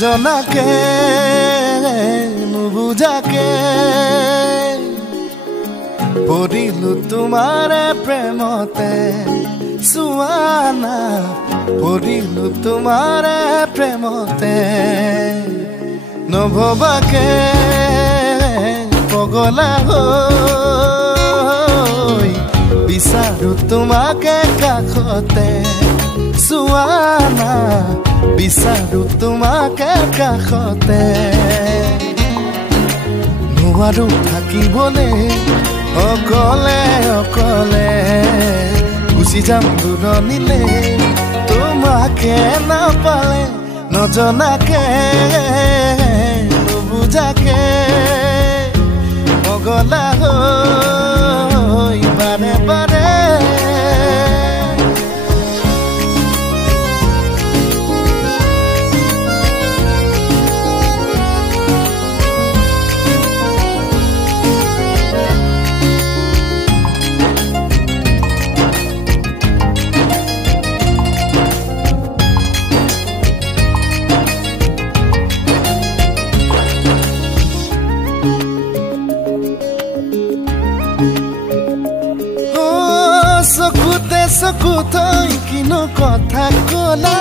নজনাকে নুবুজাকে পৰিলো তোমাৰে প্ৰেমতে সুৱানা পৰিলো তোমাৰে প্ৰেমতে নভবাকে পগলা হৈ বিচাৰো তোমাকে কাষতে সুৱানা বিচাৰো তোমাকে কাষতে নোৱাৰো থাকিবলৈ অকলে অকলে গুচি যাম দূৰণিলে তোমাকে নাপালে নজনাকে নুবুজাকে পগলা হৈ বাৰে বাৰে চকু থৈ কিনো কথা কলা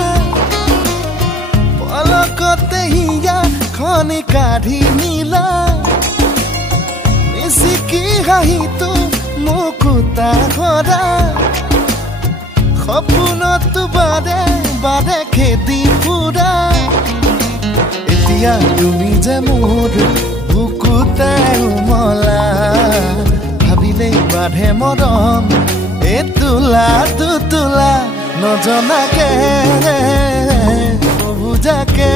পলকতে হিয়া খনি কাঢ়ি নিলা মিচিকি হাঁহিটো মুকুতা কৰা সপোনতো বাৰে বাৰে খেদি ফুৰা এতিয়া তুমি যে মোৰ বুকুতে উমলা ভাবিলেই বাঢ়ে মৰম তুলা তুলা নজনাকে নুবুজাকে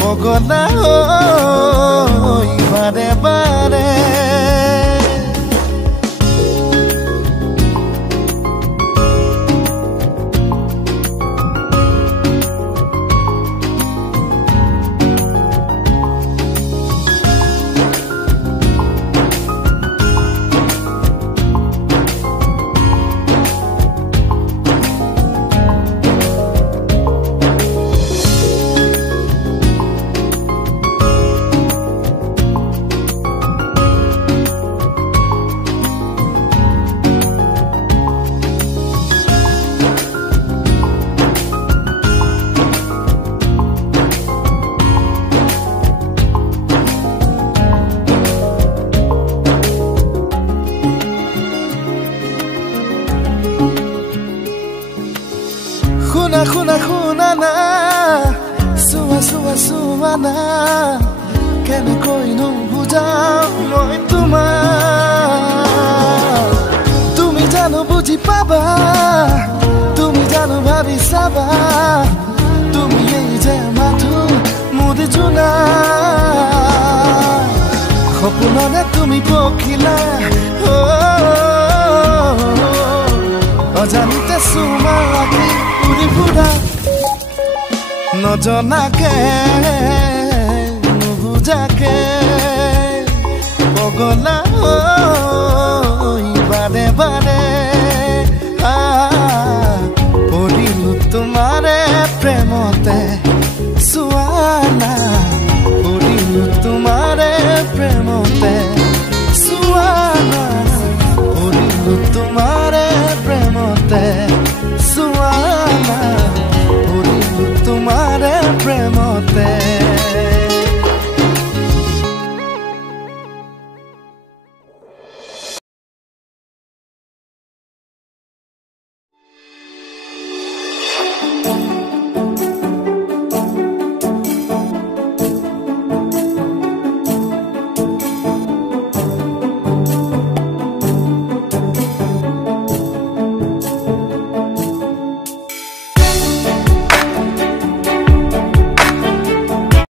পগলা হৈ বাৰে বাৰে শুনা না সুৱানা কেনেকৈ নুবুজাও মই তোমাক তুমি জানো বুজি পাবা তুমি জানো ভাবি চাবা তুমি এই যে মাথো মুদি চুনা সপোনতে তুমি পখিলা অজানিতে চুমা লাগি উৰি ফুৰা নজনাকে নুবুজাকে পগলা